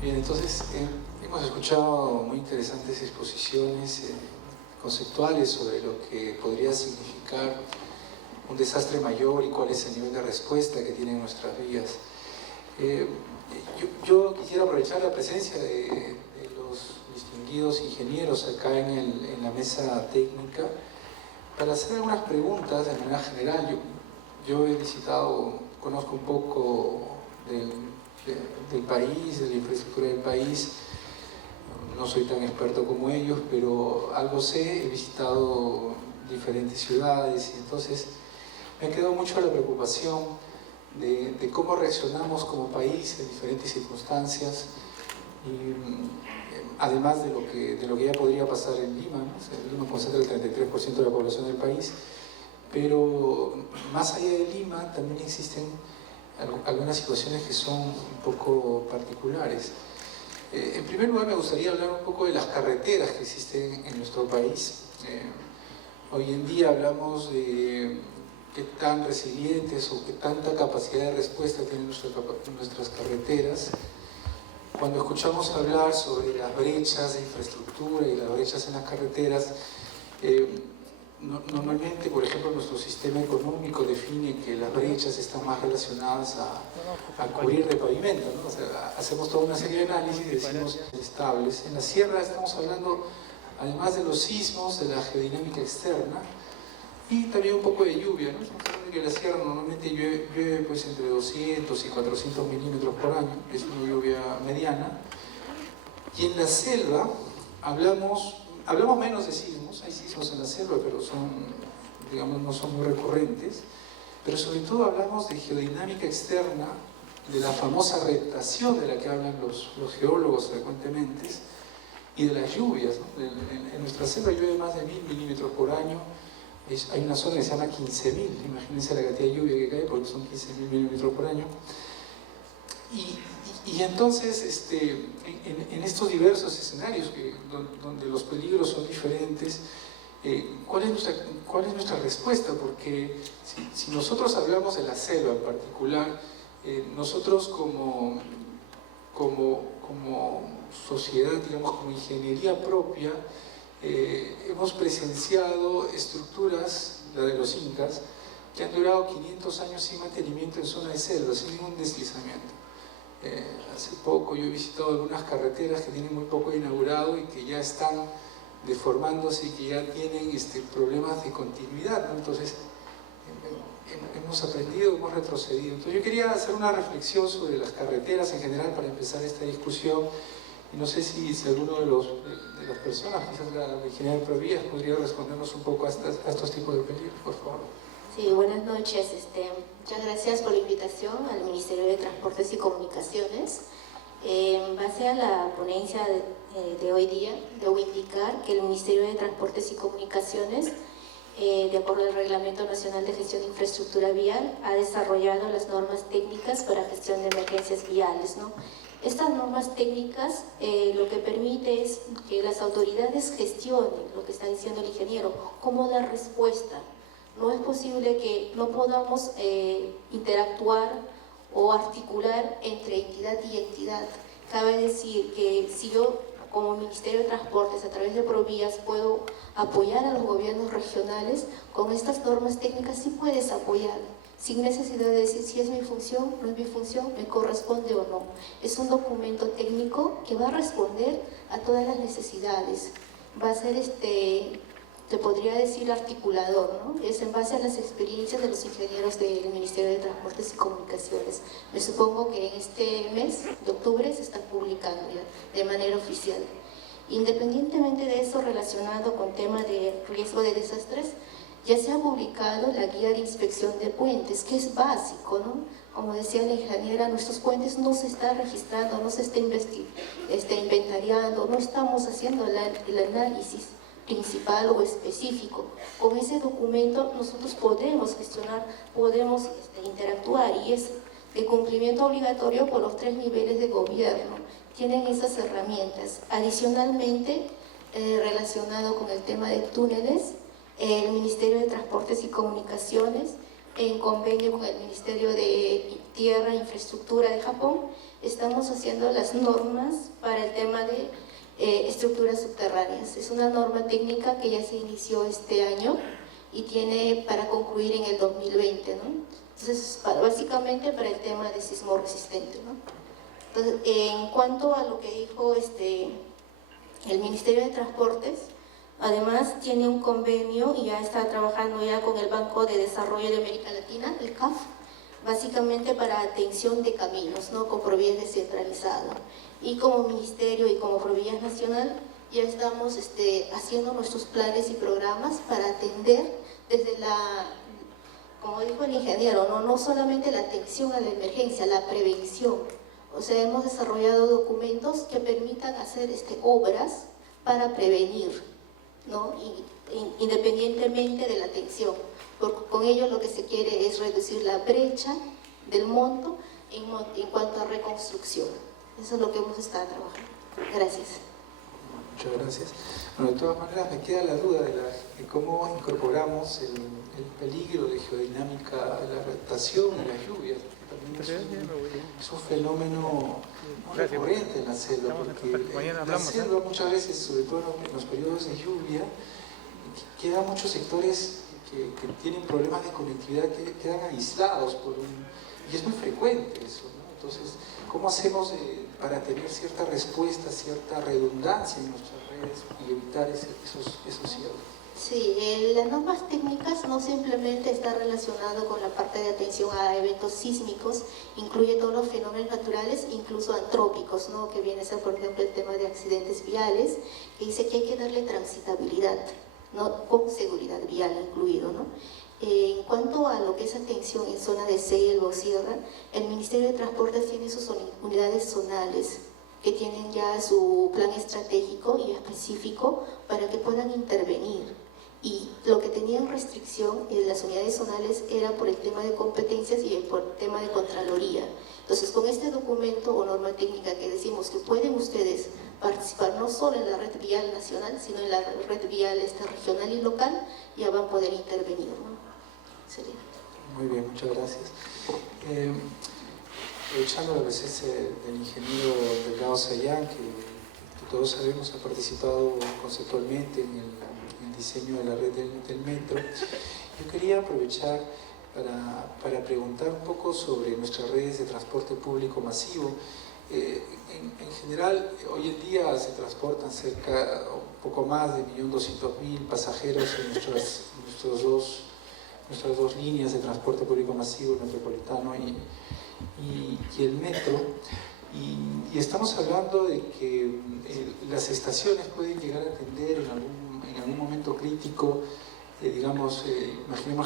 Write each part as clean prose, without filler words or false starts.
Bien, entonces hemos escuchado muy interesantes exposiciones conceptuales sobre lo que podría significar un desastre mayor y cuál es el nivel de respuesta que tienen nuestras vías. Yo quisiera aprovechar la presencia de los distinguidos ingenieros acá en la mesa técnica para hacer algunas preguntas de manera general. Yo he visitado, conozco un poco del país, de la infraestructura del país. No soy tan experto como ellos, pero algo sé. He visitado diferentes ciudades y entonces me ha quedado mucho la preocupación de cómo reaccionamos como país en diferentes circunstancias, y además de lo que ya podría pasar en Lima, ¿no? O sea, Lima concentra el 33% de la población del país, pero más allá de Lima también existen algunas situaciones que son un poco particulares. En primer lugar, me gustaría hablar un poco de las carreteras que existen en nuestro país. Hoy en día hablamos de qué tan resilientes o qué tanta capacidad de respuesta tienen nuestras carreteras. Cuando escuchamos hablar sobre las brechas de infraestructura y las brechas en las carreteras, normalmente, por ejemplo, nuestro sistema económico define que las brechas están más relacionadas a cubrir de pavimento, ¿no? O sea, hacemos toda una serie de análisis y decimos estables. En la sierra estamos hablando, además de los sismos, de la geodinámica externa y también un poco de lluvia, ¿no? Estamos hablando de que la sierra normalmente llueve pues, entre 200 y 400 milímetros por año, es una lluvia mediana. Y en la selva hablamos menos de sismos, hay sismos en la selva, pero digamos, no son muy recurrentes, pero sobre todo hablamos de geodinámica externa, de la famosa reptación de la que hablan los geólogos frecuentemente, y de las lluvias, ¿no? En nuestra selva llueve más de 1000 milímetros por año. Hay una zona que se llama 15.000, imagínense la cantidad de lluvia que cae porque son 15.000 milímetros por año. Y entonces, en estos diversos escenarios donde los peligros son diferentes, ¿cuál es nuestra respuesta? Porque si nosotros hablamos de la selva en particular, nosotros como sociedad, digamos, como ingeniería propia, hemos presenciado estructuras, la de los incas, que han durado 500 años sin mantenimiento en zona de selva, sin ningún deslizamiento. Hace poco yo he visitado algunas carreteras que tienen muy poco inaugurado y que ya están deformándose y que ya tienen problemas de continuidad, ¿no? Entonces hemos aprendido, hemos retrocedido. Entonces yo quería hacer una reflexión sobre las carreteras en general para empezar esta discusión, y no sé si alguno de las personas, quizás la ingeniera Provías, podría respondernos un poco a estos tipos de peligros, por favor. Sí, buenas noches. Muchas gracias por la invitación al Ministerio de Transportes y Comunicaciones. En base a la ponencia de hoy día, debo indicar que el Ministerio de Transportes y Comunicaciones, de acuerdo al Reglamento Nacional de Gestión de Infraestructura Vial, ha desarrollado las normas técnicas para gestión de emergencias viales, ¿no? Estas normas técnicas lo que permite es que las autoridades gestionen lo que está diciendo el ingeniero, cómo dar respuesta. No es posible que no podamos interactuar o articular entre entidad y entidad. Cabe decir que si yo, como Ministerio de Transportes, a través de Provías, puedo apoyar a los gobiernos regionales, con estas normas técnicas sí puedes apoyar, sin necesidad de decir si es mi función, no es mi función, me corresponde o no. Es un documento técnico que va a responder a todas las necesidades. Va a ser te podría decir articulador, ¿no? Es en base a las experiencias de los ingenieros del Ministerio de Transportes y Comunicaciones. Me supongo que en este mes de octubre se está publicando ya de manera oficial. Independientemente de eso, relacionado con tema de riesgo de desastres, ya se ha publicado la guía de inspección de puentes, que es básico, ¿no? Como decía la ingeniera, nuestros puentes no se está registrando, no se está inventariando, no estamos haciendo el análisis principal o específico. Con ese documento nosotros podemos gestionar, podemos interactuar, y es de cumplimiento obligatorio por los 3 niveles de gobierno. Tienen esas herramientas. Adicionalmente, relacionado con el tema de túneles, el Ministerio de Transportes y Comunicaciones en convenio con el Ministerio de Tierra e Infraestructura de Japón, estamos haciendo las normas para el tema de estructuras subterráneas. Es una norma técnica que ya se inició este año y tiene para concluir en el 2020, ¿no? Entonces, básicamente para el tema de sismo resistente, ¿no? Entonces, en cuanto a lo que dijo el Ministerio de Transportes, además tiene un convenio y ya está trabajando ya con el Banco de Desarrollo de América Latina, el CAF, básicamente para atención de caminos, ¿no? Con Provías descentralizado. Y como Ministerio y como Provías Nacional ya estamos haciendo nuestros planes y programas para atender desde como dijo el ingeniero, no solamente la atención a la emergencia, la prevención. O sea, hemos desarrollado documentos que permitan hacer obras para prevenir, ¿no? Independientemente de la atención. Porque con ello lo que se quiere es reducir la brecha del monto en cuanto a reconstrucción. Eso es lo que hemos estado trabajando. Gracias. Muchas gracias. Bueno, de todas maneras me queda la duda de cómo incorporamos el peligro de geodinámica de la rectación y las lluvias. Es un fenómeno muy recurrente en la selva, porque en la selva muchas veces, sobre todo en los periodos de lluvia, quedan muchos sectores que tienen problemas de conectividad, que quedan aislados y es muy frecuente eso, ¿no? Entonces, ¿cómo hacemos para tener cierta respuesta, cierta redundancia en nuestras redes y evitar esos cierres? Sí, las normas técnicas no simplemente está relacionado con la parte de atención a eventos sísmicos, incluye todos los fenómenos naturales, incluso antrópicos, ¿no? Que viene a ser, por ejemplo, el tema de accidentes viales, que dice que hay que darle transitabilidad, ¿no? Con seguridad vial incluido, ¿no? En cuanto a lo que es atención en zona de selva o sierra, el Ministerio de Transportes tiene sus unidades zonales que tienen ya su plan estratégico y específico para que puedan intervenir. Y lo que tenían restricción en las unidades zonales era por el tema de competencias y por el tema de Contraloría. Entonces, con este documento o norma técnica que decimos que pueden ustedes participar no solo en la red vial nacional, sino en la red vial regional y local, ya van a poder intervenir, ¿no? Sería. Muy bien, muchas gracias. Aprovechando la presencia del ingeniero Delgado Sayán, que todos sabemos ha participado conceptualmente en el diseño de la red del metro, yo quería aprovechar para preguntar un poco sobre nuestras redes de transporte público masivo. En general, hoy en día se transportan un poco más de 1.200.000 pasajeros en nuestras dos líneas de transporte público masivo, el metropolitano y el metro. Y estamos hablando de que las estaciones pueden llegar a atender en algún momento crítico, imaginemos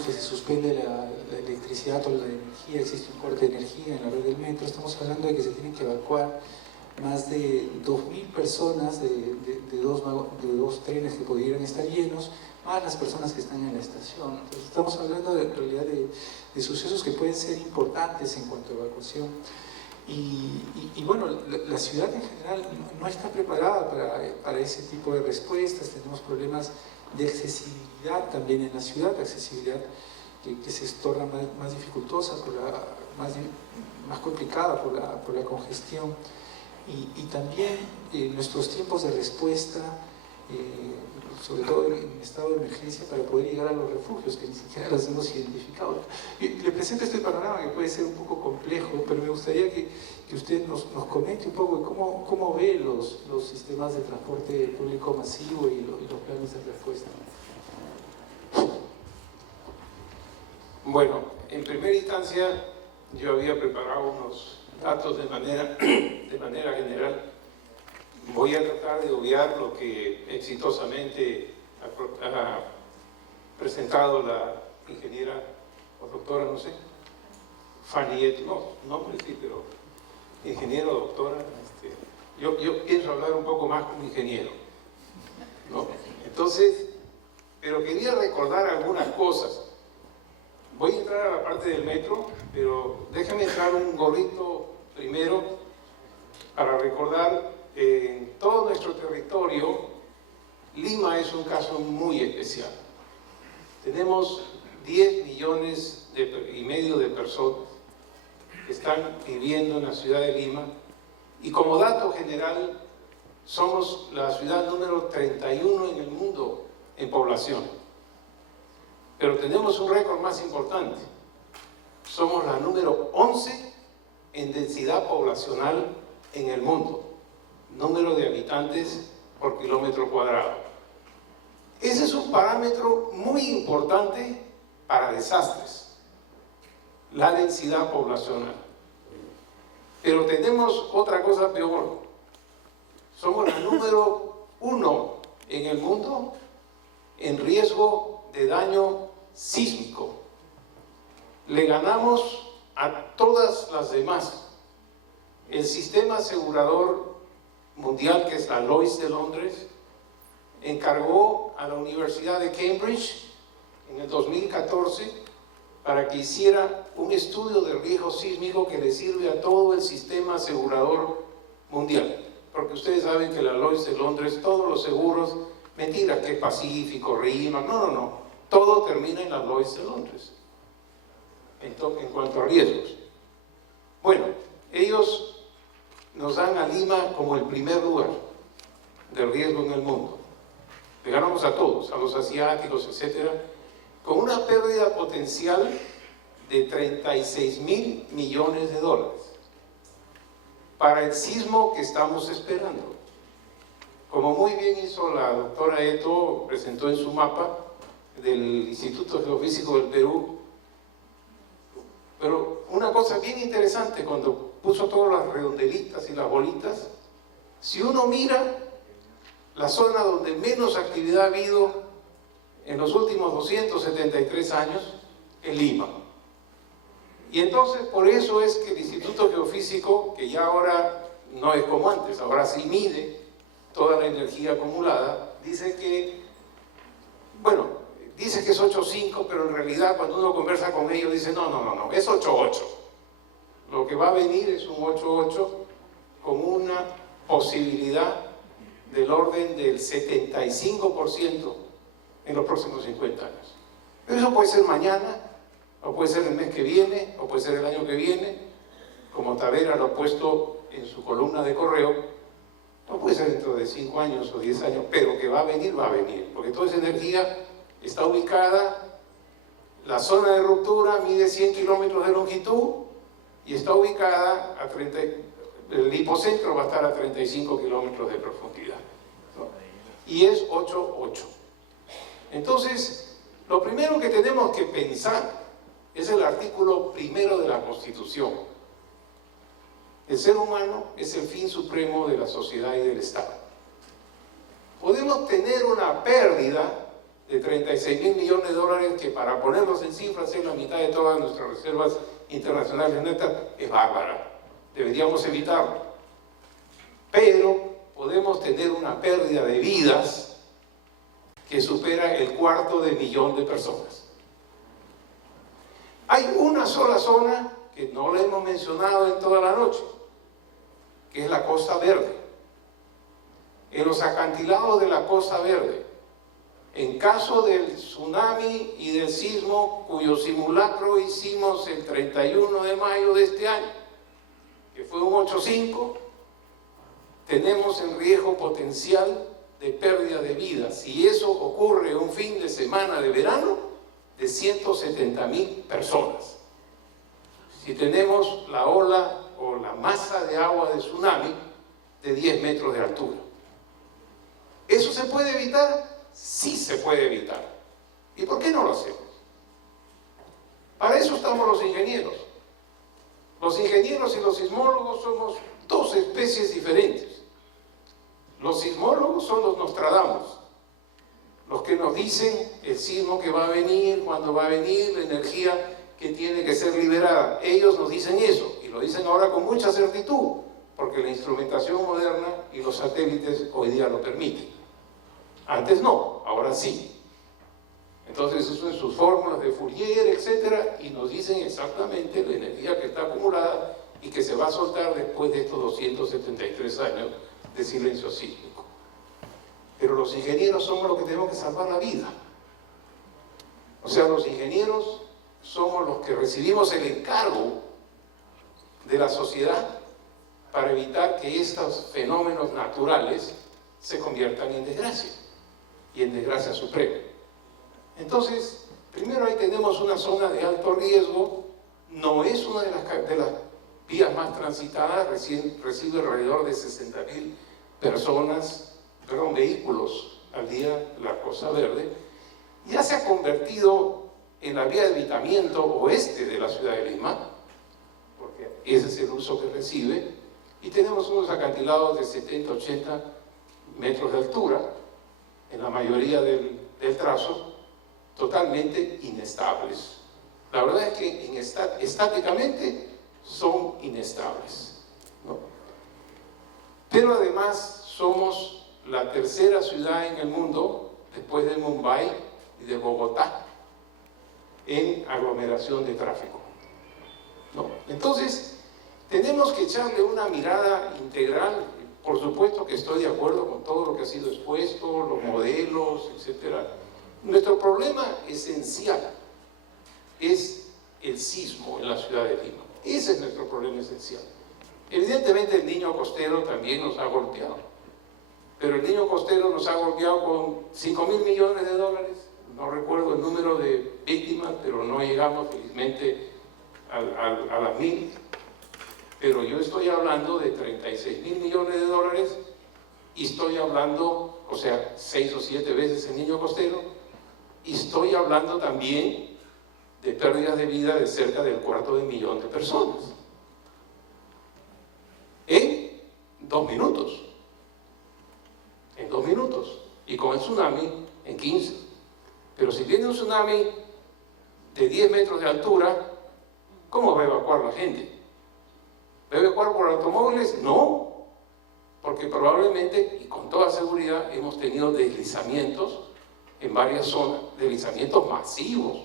que se suspende la electricidad o la energía, existe un corte de energía en la red del metro, estamos hablando de que se tienen que evacuar más de 2.000 personas de dos trenes que pudieran estar llenos, más las personas que están en la estación. Entonces estamos hablando en realidad de sucesos que pueden ser importantes en cuanto a evacuación. Y bueno, la ciudad en general no está preparada para ese tipo de respuestas. Tenemos problemas de accesibilidad también en la ciudad, accesibilidad que se torna más dificultosa, más complicada por la congestión. Y también nuestros tiempos de respuesta, sobre todo en estado de emergencia, para poder llegar a los refugios, que ni siquiera los hemos identificado. Le presento este panorama que puede ser un poco complejo, pero me gustaría que usted nos comente un poco cómo ve los sistemas de transporte público masivo y los planes de respuesta. Bueno, en primera instancia yo había preparado unos datos de manera general. Voy a tratar de obviar lo que exitosamente ha presentado la ingeniera o doctora, no sé, Fanny, nombre sí, pero ingeniero, doctora. Yo pienso hablar un poco más como ingeniero, ¿no? Entonces, pero quería recordar algunas cosas. Voy a entrar a la parte del metro, pero déjame entrar un gorrito primero para recordar. En todo nuestro territorio, Lima es un caso muy especial. Tenemos 10 millones y medio de personas que están viviendo en la ciudad de Lima, y como dato general, somos la ciudad número 31 en el mundo en población. Pero tenemos un récord más importante. Somos la número 11 en densidad poblacional en el mundo, número de habitantes por kilómetro cuadrado. Ese es un parámetro muy importante para desastres, la densidad poblacional. Pero tenemos otra cosa peor. Somos la número 1 en el mundo en riesgo de daño sísmico. Le ganamos a todas las demás. El sistema asegurador mundial, que es la Lloyd's de Londres, encargó a la Universidad de Cambridge en el 2014 para que hiciera un estudio de riesgo sísmico que le sirve a todo el sistema asegurador mundial. Porque ustedes saben que la Lloyd's de Londres, todos los seguros, mentira, que Pacífico, RIMAC, no, todo termina en la Lloyd's de Londres, en cuanto a riesgos. Bueno, ellos nos dan a Lima como el primer lugar de riesgo en el mundo. Le ganamos a todos, a los asiáticos, etcétera, con una pérdida potencial de 36.000 millones de dólares para el sismo que estamos esperando. Como muy bien hizo la doctora Eto, presentó en su mapa del Instituto Geofísico del Perú, pero una cosa bien interesante, cuando puso todas las redondelitas y las bolitas, si uno mira la zona donde menos actividad ha habido en los últimos 273 años, es Lima. Y entonces por eso es que el Instituto Geofísico, que ya ahora no es como antes, ahora sí mide toda la energía acumulada, dice que, bueno, dice que es 8.5, pero en realidad cuando uno conversa con ellos dice no, es 8.8. Lo que va a venir es un 8.8 con una posibilidad del orden del 75% en los próximos 50 años. Pero eso puede ser mañana, o puede ser el mes que viene, o puede ser el año que viene, como Tavera lo ha puesto en su columna de correo. No puede ser dentro de 5 años o 10 años, pero que va a venir, porque toda esa energía está ubicada, la zona de ruptura mide 100 kilómetros de longitud y está ubicada a 30, el hipocentro va a estar a 35 kilómetros de profundidad, ¿no? Y es 8.8. Entonces, lo primero que tenemos que pensar es el artículo 1 de la Constitución. El ser humano es el fin supremo de la sociedad y del Estado. Podemos tener una pérdida de 36.000 millones de dólares, que para ponerlos en cifras es la mitad de todas nuestras reservas internacionales netas, es bárbara. Deberíamos evitarlo. Pero podemos tener una pérdida de vidas que supera el 250.000 de personas. Hay una sola zona que no la hemos mencionado en toda la noche, que es la Costa Verde. En los acantilados de la Costa Verde, en caso del tsunami y del sismo, cuyo simulacro hicimos el 31 de mayo de este año, que fue un 8.5, tenemos en riesgo potencial de pérdida de vidas. Si eso ocurre un fin de semana de verano, de 170.000 personas. Si tenemos la ola o la masa de agua de tsunami de 10 metros de altura. ¿Eso se puede evitar? Sí se puede evitar. ¿Y por qué no lo hacemos? Para eso estamos los ingenieros. Los ingenieros y los sismólogos somos dos especies diferentes. Los sismólogos son los Nostradamus, los que nos dicen el sismo que va a venir, cuándo va a venir, la energía que tiene que ser liberada. Ellos nos dicen eso, y lo dicen ahora con mucha certitud, porque la instrumentación moderna y los satélites hoy día lo permiten. Antes no, ahora sí. Entonces eso en sus fórmulas de Fourier, etcétera, y nos dicen exactamente la energía que está acumulada y que se va a soltar después de estos 273 años de silencio sísmico. Pero los ingenieros somos los que tenemos que salvar la vida. O sea, los ingenieros somos los que recibimos el encargo de la sociedad para evitar que estos fenómenos naturales se conviertan en desgracia, y en desgracia suprema. Entonces, primero ahí tenemos una zona de alto riesgo, no es una de las vías más transitadas, recibe alrededor de 60.000 vehículos al día, la Costa Verde. Ya se ha convertido en la vía de evitamiento oeste de la ciudad de Lima, porque ese es el uso que recibe, y tenemos unos acantilados de 70, 80 metros de altura, en la mayoría del trazo, totalmente inestables. La verdad es que estáticamente son inestables, ¿no? Pero además somos la tercera ciudad en el mundo, después de Mumbai y de Bogotá, en aglomeración de tráfico, ¿no? Entonces, tenemos que echarle una mirada integral. Por supuesto que estoy de acuerdo con todo lo que ha sido expuesto, los modelos, etc. Nuestro problema esencial es el sismo en la ciudad de Lima. Ese es nuestro problema esencial. Evidentemente el niño costero también nos ha golpeado, pero el niño costero nos ha golpeado con 5.000 millones de dólares. No recuerdo el número de víctimas, pero no llegamos felizmente a las 1.000. Pero yo estoy hablando de 36.000 millones de dólares, y estoy hablando, o sea, 6 o 7 veces el niño costero, y estoy hablando también de pérdidas de vida de cerca del 250.000 de personas. En 2 minutos. En 2 minutos. Y con el tsunami, en 15. Pero si viene un tsunami de 10 metros de altura, ¿cómo va a evacuar la gente? ¿Va a evacuar por automóviles? No, porque probablemente y con toda seguridad hemos tenido deslizamientos en varias zonas, deslizamientos masivos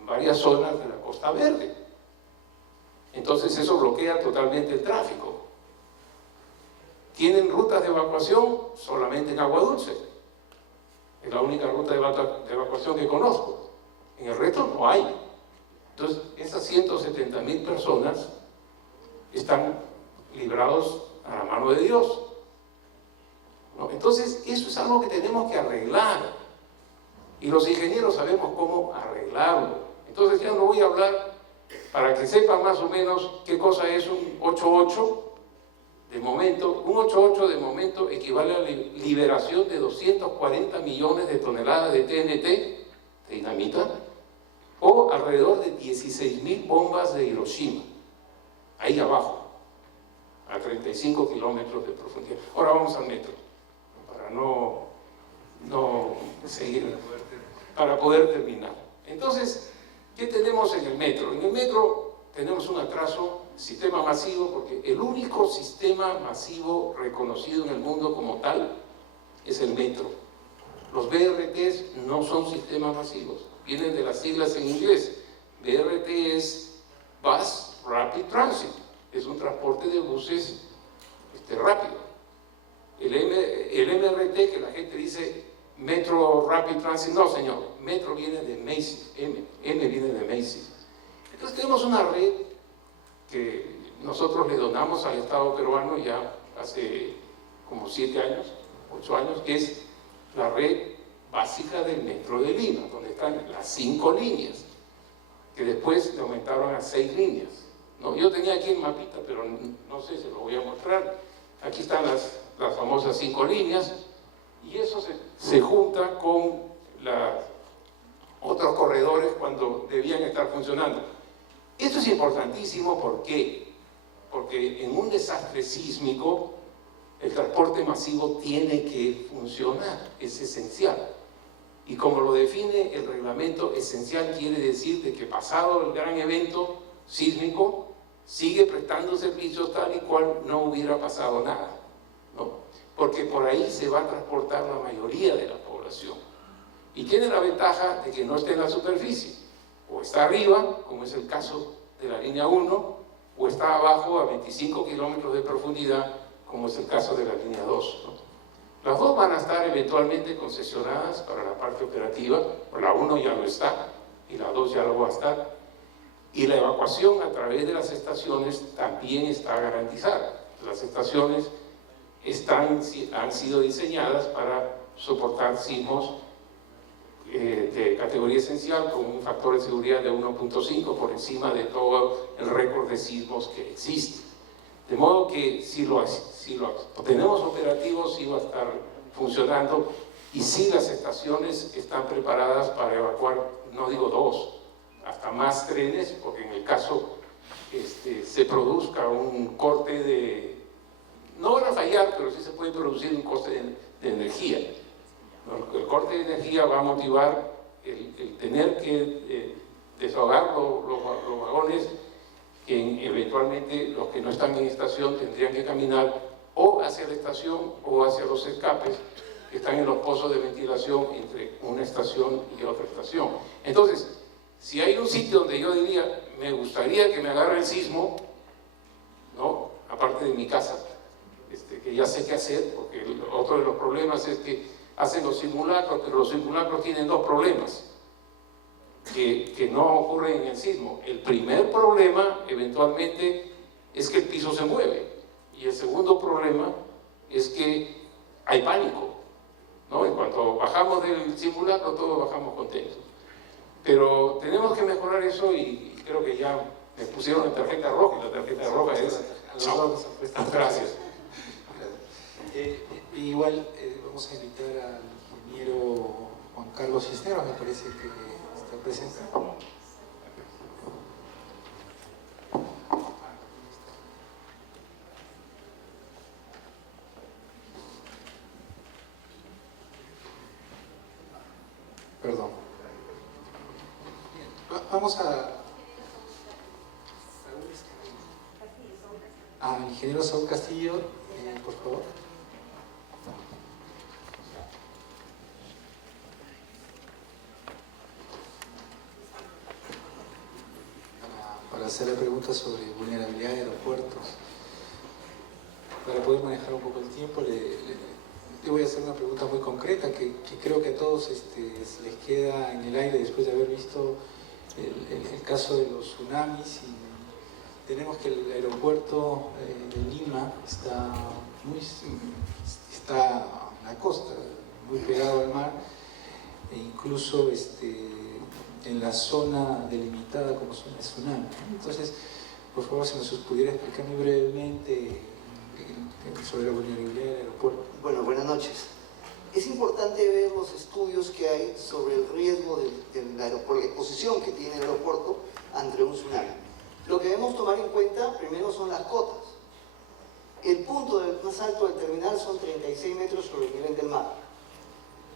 en varias zonas de la Costa Verde. Entonces eso bloquea totalmente el tráfico. ¿Tienen rutas de evacuación? Solamente en Agua Dulce. Es la única ruta de evacuación que conozco. En el resto no hay. Entonces, esas 170.000 personas están librados a la mano de Dios, ¿no? Entonces, eso es algo que tenemos que arreglar. Y los ingenieros sabemos cómo arreglarlo. Entonces, ya no voy a hablar, para que sepan más o menos qué cosa es un 8.8 de momento. Un 8.8 de momento equivale a la liberación de 240 millones de toneladas de TNT, de dinamita, o alrededor de 16.000 bombas de Hiroshima, ahí abajo, a 35 kilómetros de profundidad. Ahora vamos al metro, para no seguir, para poder terminar. Entonces, ¿qué tenemos en el metro? En el metro tenemos un atraso, sistema masivo, porque el único sistema masivo reconocido en el mundo como tal es el metro. Los BRTs no son sistemas masivos, vienen de las siglas en inglés. BRT es Bus Rapid Transit, es un transporte de buses rápido. El MRT, que la gente dice Metro Rapid Transit, no señor, Metro viene de Macy's, M viene de Macy's. Entonces tenemos una red que nosotros le donamos al Estado peruano ya hace como 7 años, 8 años, que es la red básica del Metro de Lima, donde están las 5 líneas, que después le aumentaron a 6 líneas. No, yo tenía aquí el mapita, pero no sé, se lo voy a mostrar. Aquí están las famosas 5 líneas, y eso se junta con otros corredores cuando debían estar funcionando. Esto es importantísimo, ¿por qué? Porque en un desastre sísmico el transporte masivo tiene que funcionar, es esencial. Y como lo define el reglamento, esencial quiere decir de que pasado el gran evento sísmico sigue prestando servicios tal y cual no hubiera pasado nada, ¿no? Porque por ahí se va a transportar la mayoría de la población. Y tiene la ventaja de que no esté en la superficie, o está arriba, como es el caso de la línea 1, o está abajo a 25 kilómetros de profundidad, como es el caso de la línea 2, ¿no? Las dos van a estar eventualmente concesionadas para la parte operativa, la 1 ya lo está y la 2 ya lo va a estar, y la evacuación a través de las estaciones también está garantizada. Las estaciones han sido diseñadas para soportar sismos de categoría esencial con un factor de seguridad de 1.5 por encima de todo el récord de sismos que existe. De modo que si lo tenemos operativo, sí va a estar funcionando, y sí las estaciones están preparadas para evacuar, no digo 2, hasta más trenes, porque en el caso se produzca un corte de... No van a fallar, pero sí se puede producir un corte de energía. El corte de energía va a motivar el tener que desahogar los vagones, que eventualmente los que no están en estación tendrían que caminar o hacia la estación o hacia los escapes que están en los pozos de ventilación entre una estación y otra estación. Entonces, si hay un sitio donde yo diría, me gustaría que me agarre el sismo, ¿no? Aparte de mi casa, que ya sé qué hacer, porque otro de los problemas es que hacen los simulacros, pero los simulacros tienen dos problemas que no ocurren en el sismo. El primer problema, eventualmente, es que el piso se mueve, y el segundo problema es que hay pánico, ¿no? En cuanto bajamos del simulacro, todos bajamos contentos. Pero tenemos que mejorar eso, y creo que ya me pusieron la tarjeta roja, y la tarjeta roja es... No. Gracias. Igual vamos a invitar al ingeniero Juan Carlos Cisneros, me parece que está presente. Perdón. Vamos al ingeniero Saúl Castillo, por favor. Para hacer la pregunta sobre vulnerabilidad de aeropuertos. Para poder manejar un poco el tiempo, le voy a hacer una pregunta muy concreta que creo que a todos les queda en el aire después de haber visto el caso de los tsunamis. Y tenemos que el aeropuerto de Lima está en la costa, muy pegado al mar, e incluso en la zona delimitada como zona de tsunami. Entonces, por favor, si nos pudiera explicar muy brevemente sobre la vulnerabilidad del aeropuerto. Bueno, buenas noches. Es importante ver los estudios que hay sobre el riesgo del aeropuerto, la exposición que tiene el aeropuerto ante un tsunami. Lo que debemos tomar en cuenta primero son las cotas. El punto más alto del terminal son 36 metros sobre el nivel del mar,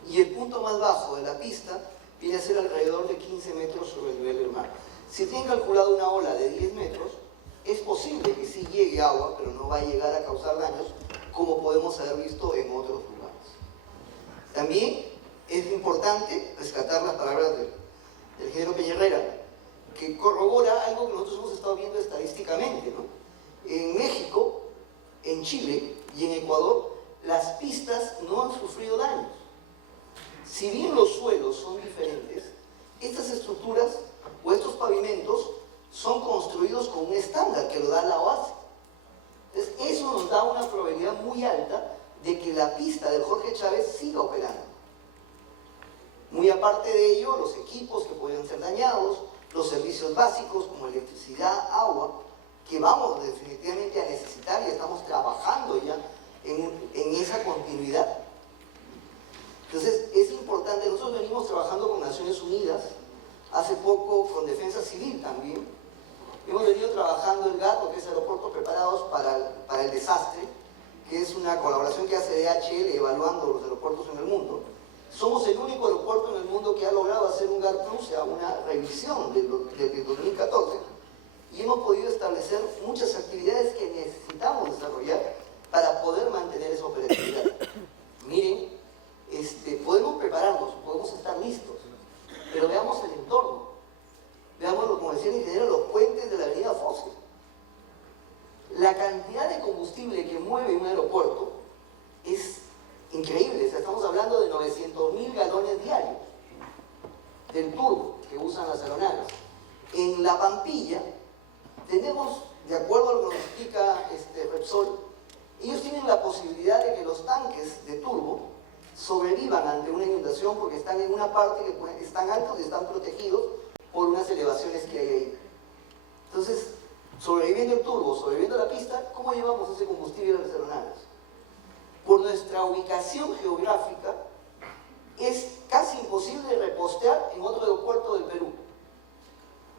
y el punto más bajo de la pista viene a ser alrededor de 15 metros sobre el nivel del mar. Si tienen calculado una ola de 10 metros, es posible que sí llegue agua, pero no va a llegar a causar daños, como podemos haber visto en otros lugares. También es importante rescatar las palabras del ingeniero Peña Herrera, que corrobora algo que nosotros hemos estado viendo estadísticamente, ¿no? En México, en Chile y en Ecuador, las pistas no han sufrido daños. Si bien los suelos son diferentes, estas estructuras o estos pavimentos son construidos con un estándar que lo da la OASI. Entonces, eso nos da una probabilidad muy alta de que la pista del Jorge Chávez siga operando. Muy aparte de ello, los equipos que pueden ser dañados, los servicios básicos como electricidad, agua, que vamos definitivamente a necesitar, y estamos trabajando ya en esa continuidad. Entonces, es importante. Nosotros venimos trabajando con Naciones Unidas, hace poco con Defensa Civil también. Hemos venido trabajando el GATO, que es Aeropuertos Preparados para el Desastre, que es una colaboración que hace DHL evaluando los aeropuertos en el mundo. Somos el único aeropuerto en el mundo que ha logrado hacer un GARPRU, o sea, una revisión del 2014, y hemos podido establecer muchas actividades que necesitamos desarrollar para poder mantener esa operatividad. Miren, podemos prepararnos, podemos estar listos, pero veamos el entorno. Veámoslo, como decía el ingeniero, los puentes de la avenida Fósil. La cantidad de combustible que mueve un aeropuerto es increíble, o sea, estamos hablando de 900.000 galones diarios del turbo que usan las aeronaves. En La Pampilla tenemos, de acuerdo a lo que nos explica Repsol, ellos tienen la posibilidad de que los tanques de turbo sobrevivan ante una inundación porque están en una parte que están altos y están protegidos por unas elevaciones que hay ahí. Entonces, sobreviviendo el turbo, sobreviviendo la pista, ¿cómo llevamos ese combustible a las aeronaves? Por nuestra ubicación geográfica, es casi imposible repostear en otro aeropuerto del Perú,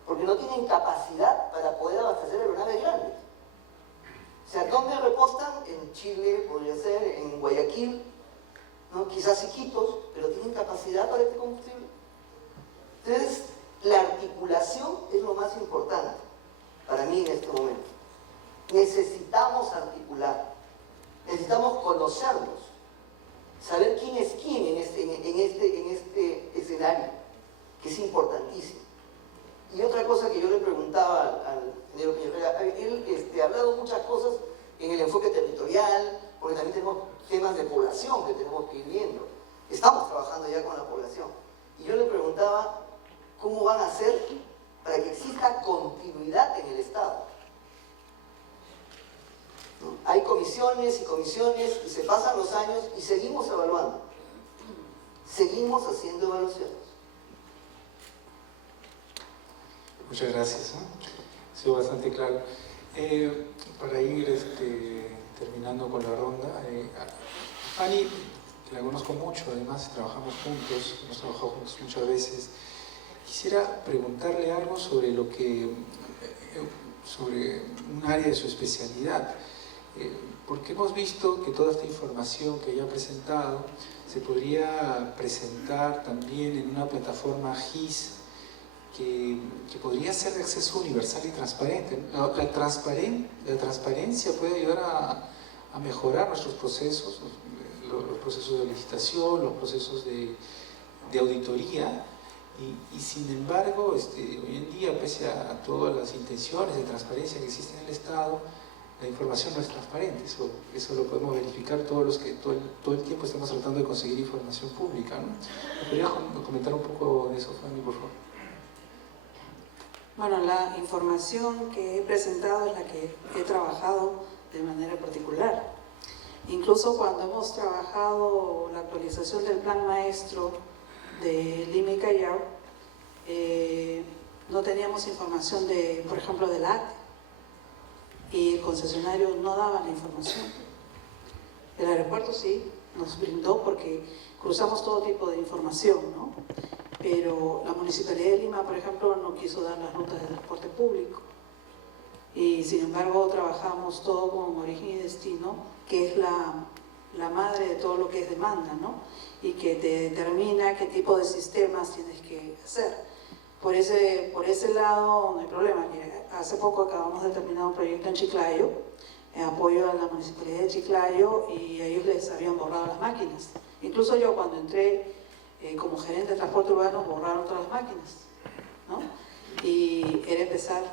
porque no tienen capacidad para poder abastecer aeronaves grandes. O sea, ¿dónde repostan? En Chile, podría ser, en Guayaquil, ¿no? Quizás Iquitos, pero ¿tienen capacidad para este combustible? Entonces, la articulación es lo más importante para mí en este momento. Necesitamos articular, necesitamos conocernos, saber quién es quién en este escenario, que es importantísimo. Y otra cosa que yo le preguntaba al ingeniero Peñarrera, él ha hablado muchas cosas en el enfoque territorial, porque también tenemos temas de población que tenemos que ir viendo. Estamos trabajando ya con la población. Y yo le preguntaba, ¿cómo van a hacer para que exista continuidad en el Estado? ¿No? Hay comisiones y comisiones, y se pasan los años y seguimos evaluando. Seguimos haciendo evaluaciones. Muchas gracias. Ha sido bastante claro. Para ir terminando con la ronda, Fanny, que la conozco mucho, además trabajamos juntos, hemos trabajado juntos muchas veces. Quisiera preguntarle algo sobre sobre un área de su especialidad, porque hemos visto que toda esta información que ella ha presentado se podría presentar también en una plataforma GIS que podría ser de acceso universal y transparente. La transparencia puede ayudar a mejorar nuestros procesos, los procesos de licitación, los procesos de auditoría, y sin embargo, hoy en día, pese a todas las intenciones de transparencia que existen en el Estado, la información no es transparente. Eso lo podemos verificar todos los que todo el tiempo estamos tratando de conseguir información pública, ¿no? ¿Me podrías comentar un poco de eso, Fanny, por favor? Bueno, la información que he presentado es la que he trabajado de manera particular. Incluso cuando hemos trabajado la actualización del plan maestro de Lima y Callao, no teníamos información por ejemplo, del ATE, y el concesionario no daba la información. El aeropuerto sí nos brindó porque cruzamos todo tipo de información, ¿no? Pero la Municipalidad de Lima, por ejemplo, no quiso dar las rutas de transporte público. Y sin embargo trabajamos todo con origen y destino, que es la madre de todo lo que es demanda, ¿no? Y que te determina qué tipo de sistemas tienes que hacer. Por ese lado no hay problema. Hace poco acabamos de terminar un proyecto en Chiclayo, en apoyo a la Municipalidad de Chiclayo, y a ellos les habían borrado las máquinas. Incluso yo cuando entré como gerente de transporte urbano borraron todas las máquinas, ¿no? Y era empezar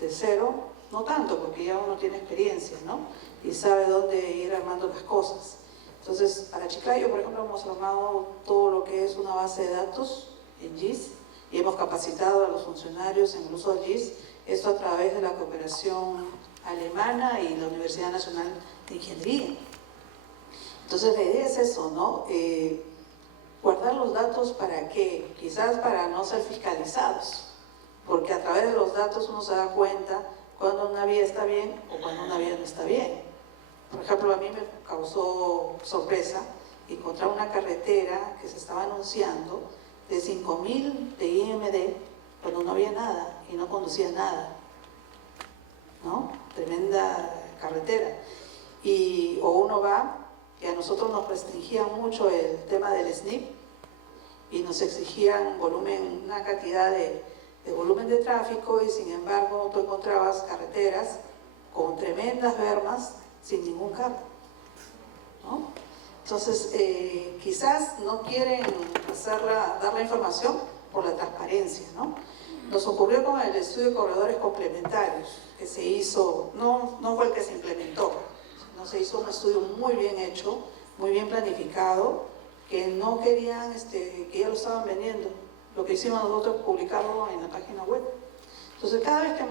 de cero, no tanto porque ya uno tiene experiencia, ¿no? Y sabe dónde ir armando las cosas. Entonces, para Chiclayo, por ejemplo, hemos armado todo lo que es una base de datos en GIS y hemos capacitado a los funcionarios en el uso de GIS, esto a través de la cooperación alemana y la Universidad Nacional de Ingeniería. Entonces, la idea es eso, ¿no? Guardar los datos, ¿para qué? Quizás para no ser fiscalizados, porque a través de los datos uno se da cuenta cuando una vía está bien o cuando una vía no está bien. Por ejemplo, a mí me causó sorpresa encontrar una carretera que se estaba anunciando de 5.000 de IMD cuando no había nada y no conducía nada, ¿no? Tremenda carretera. O uno va, que a nosotros nos restringían mucho el tema del SNIP y nos exigían una cantidad de volumen de tráfico, y sin embargo tú encontrabas carreteras con tremendas bermas sin ningún carro, ¿no? Entonces, quizás no quieren dar la información por la transparencia, ¿no? Nos ocurrió con el estudio de corredores complementarios, que se hizo, no fue el que se implementó, no se hizo un estudio muy bien hecho muy bien planificado, que no querían, que ya lo estaban vendiendo. Lo que hicimos nosotros, publicarlo en la página web. Entonces, cada vez que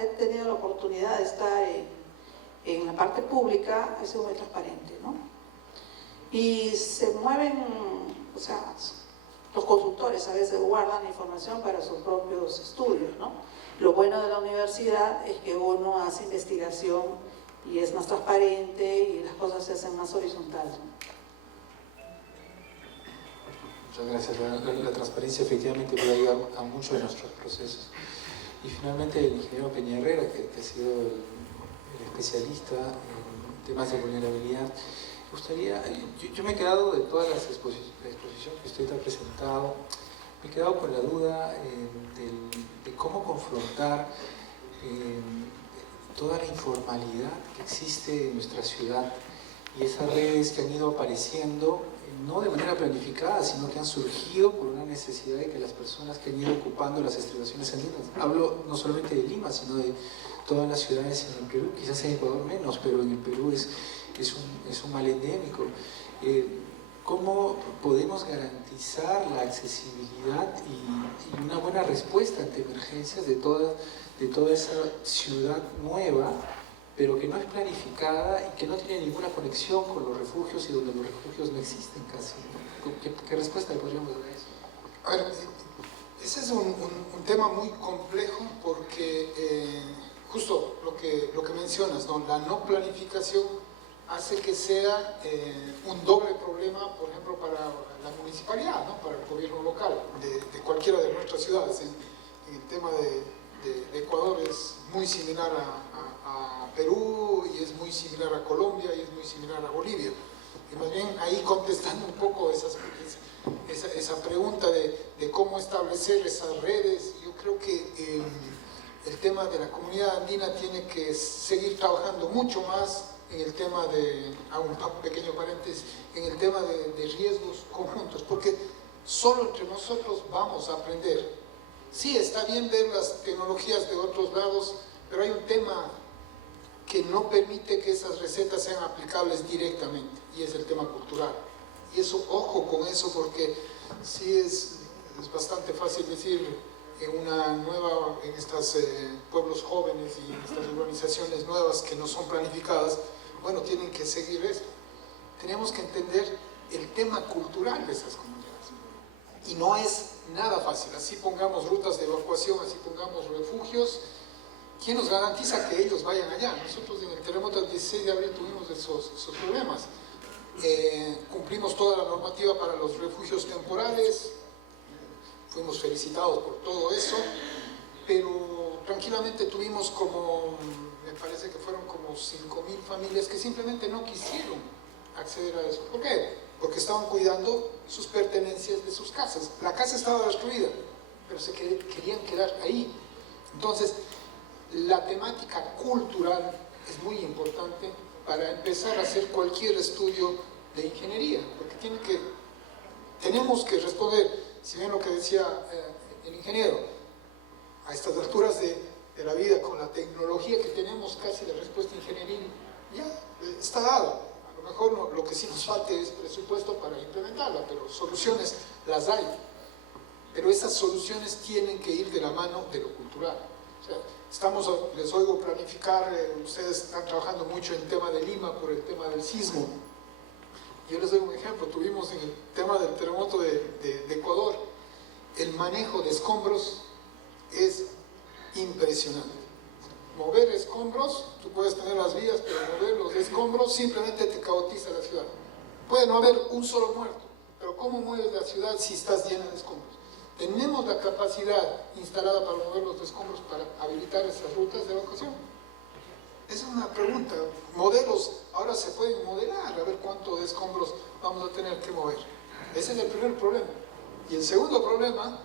he tenido la oportunidad de estar en la parte pública, ha sido muy transparente, ¿no? Y se mueven, o sea, los consultores a veces guardan información para sus propios estudios, ¿no? Lo bueno de la universidad es que uno hace investigación y es más transparente y las cosas se hacen más horizontales, ¿no? Muchas gracias. La transparencia efectivamente puede ayudar a muchos de nuestros procesos. Y finalmente el ingeniero Peña Herrera, que ha sido el especialista en temas de vulnerabilidad. Me gustaría, yo me he quedado de todas las exposiciones que usted ha presentado, me he quedado con la duda de cómo confrontar toda la informalidad que existe en nuestra ciudad y esas redes que han ido apareciendo, no de manera planificada, sino que han surgido por una necesidad de que las personas que han ido ocupando las estribaciones andinas, hablo no solamente de Lima, sino de todas las ciudades en el Perú, quizás en Ecuador menos, pero en el Perú es un mal endémico. ¿Cómo podemos garantizar la accesibilidad y una buena respuesta ante emergencias de toda esa ciudad nueva, pero que no es planificada y que no tiene ninguna conexión con los refugios y donde los refugios no existen casi? ¿Qué respuesta le podríamos dar a eso? A ver, ese es un tema muy complejo porque justo lo que mencionas, ¿no? La no planificación hace que sea un doble problema, por ejemplo, para la municipalidad, ¿no? Para el gobierno local de cualquiera de nuestras ciudades. En el tema de Ecuador es muy similar a Perú y es muy similar a Colombia y es muy similar a Bolivia. Y más bien ahí contestando un poco esa pregunta de cómo establecer esas redes, yo creo que el tema de la comunidad andina tiene que seguir trabajando mucho más en el tema hago un pequeño paréntesis, en el tema de riesgos conjuntos, porque solo entre nosotros vamos a aprender. Sí, está bien ver las tecnologías de otros lados, pero hay un tema que no permite que esas recetas sean aplicables directamente, y es el tema cultural. Y eso, ojo con eso, porque sí es bastante fácil decir en estos pueblos jóvenes y en estas urbanizaciones nuevas que no son planificadas, bueno, tienen que seguir esto. Tenemos que entender el tema cultural de esas comunidades. Y no es nada fácil. Así pongamos rutas de evacuación, así pongamos refugios, ¿quién nos garantiza que ellos vayan allá? Nosotros en el terremoto del 16 de abril tuvimos esos problemas. Cumplimos toda la normativa para los refugios temporales, fuimos felicitados por todo eso, pero tranquilamente tuvimos me parece que fueron como 5.000 familias que simplemente no quisieron acceder a eso. ¿Por qué? Porque estaban cuidando sus pertenencias de sus casas. La casa estaba destruida, pero se querían quedar ahí. Entonces, la temática cultural es muy importante para empezar a hacer cualquier estudio de ingeniería, porque tenemos que responder, si bien lo que decía el ingeniero, a estas alturas de la vida, con la tecnología que tenemos, casi la respuesta ingenieril ya está dada. A lo mejor lo que sí nos falta es presupuesto para implementarla, pero soluciones las hay. Pero esas soluciones tienen que ir de la mano de lo cultural. O sea, les oigo planificar, ustedes están trabajando mucho en el tema de Lima por el tema del sismo. Yo les doy un ejemplo, tuvimos en el tema del terremoto de Ecuador, el manejo de escombros es impresionante. Mover escombros, tú puedes tener las vías, pero mover los escombros simplemente te caotiza la ciudad. Puede no haber un solo muerto, pero ¿cómo mueves la ciudad si estás llena de escombros? ¿Tenemos la capacidad instalada para mover los escombros para habilitar esas rutas de evacuación? Esa es una pregunta. Modelos, ahora se pueden modelar, a ver cuánto de escombros vamos a tener que mover. Ese es el primer problema. Y el segundo problema,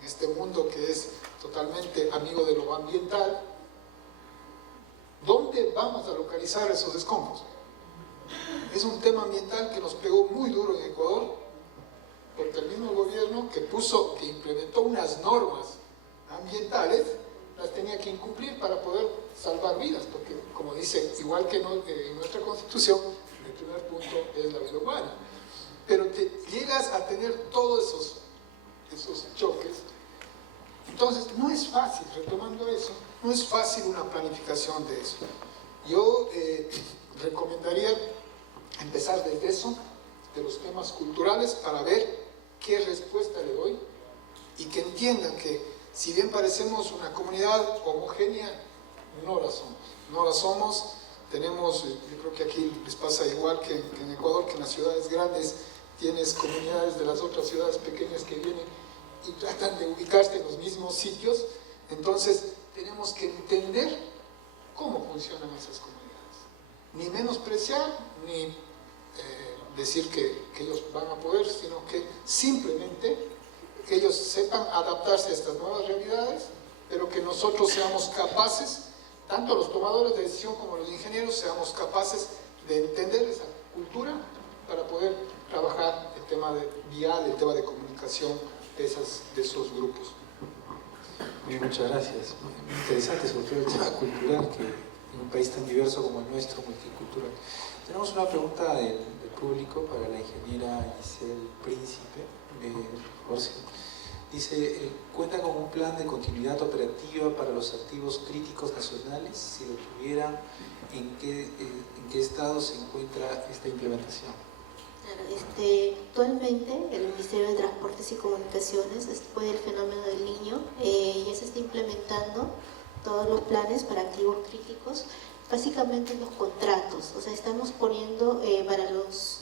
en este mundo que es totalmente amigo de lo ambiental, ¿dónde vamos a localizar esos escombros? Es un tema ambiental que nos pegó muy duro en Ecuador, porque el mismo gobierno que implementó unas normas ambientales, las tenía que incumplir para poder salvar vidas, porque como dice, igual que en nuestra Constitución, el primer punto es la vida humana. Pero te llegas a tener todos esos choques. Entonces, no es fácil, retomando eso, no es fácil una planificación de eso. Yo recomendaría empezar desde eso, de los temas culturales, para ver qué respuesta le doy y que entiendan que si bien parecemos una comunidad homogénea, no la somos. No la somos, tenemos, yo creo que aquí les pasa igual que en Ecuador, que en las ciudades grandes tienes comunidades de las otras ciudades pequeñas que vienen y tratan de ubicarse en los mismos sitios. Entonces tenemos que entender cómo funcionan esas comunidades. Ni menospreciar, ni decir que ellos van a poder, sino que simplemente que ellos sepan adaptarse a estas nuevas realidades, pero que nosotros seamos capaces, tanto los tomadores de decisión como los ingenieros, seamos capaces de entender esa cultura para poder trabajar el tema vial, el tema de comunicación de esos grupos. Muy bien, muchas gracias. Muy interesante, sobre todo el tema cultural, que en un país tan diverso como el nuestro, multicultural. Tenemos una pregunta del público para la ingeniera Giselle Príncipe, de Jorge. Dice, ¿cuenta con un plan de continuidad operativa para los activos críticos nacionales? Si lo tuvieran, ¿en qué estado se encuentra esta implementación? Claro, actualmente el Ministerio de Transportes y Comunicaciones, después del fenómeno del Niño, ya se está implementando todos los planes para activos críticos, básicamente los contratos. O sea, estamos poniendo para los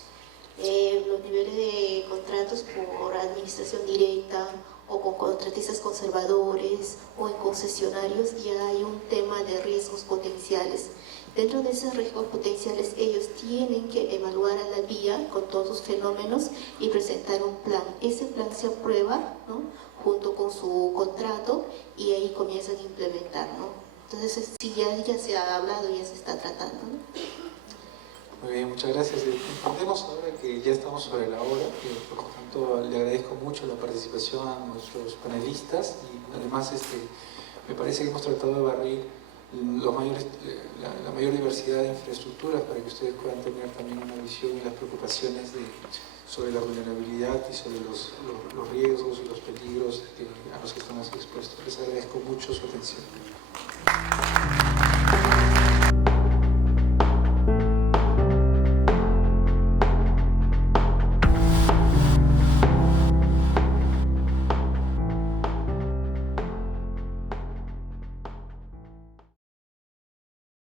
niveles de contratos por administración directa o con contratistas conservadores o en concesionarios, ya hay un tema de riesgos potenciales. Dentro de esos riesgos potenciales, ellos tienen que evaluar a la vía con todos los fenómenos y presentar un plan. Ese plan se aprueba, ¿no?, junto con su contrato, y ahí comienzan a implementar, ¿no? Entonces, sí, ya se ha hablado, ya se está tratando, ¿no? Muy bien, muchas gracias. Entendemos ahora que ya estamos sobre la hora, por lo tanto le agradezco mucho la participación a nuestros panelistas y además me parece que hemos tratado de barrir la mayor diversidad de infraestructuras para que ustedes puedan tener también una visión y las preocupaciones sobre la vulnerabilidad y sobre los riesgos y los peligros a los que estamos expuestos. Les agradezco mucho su atención.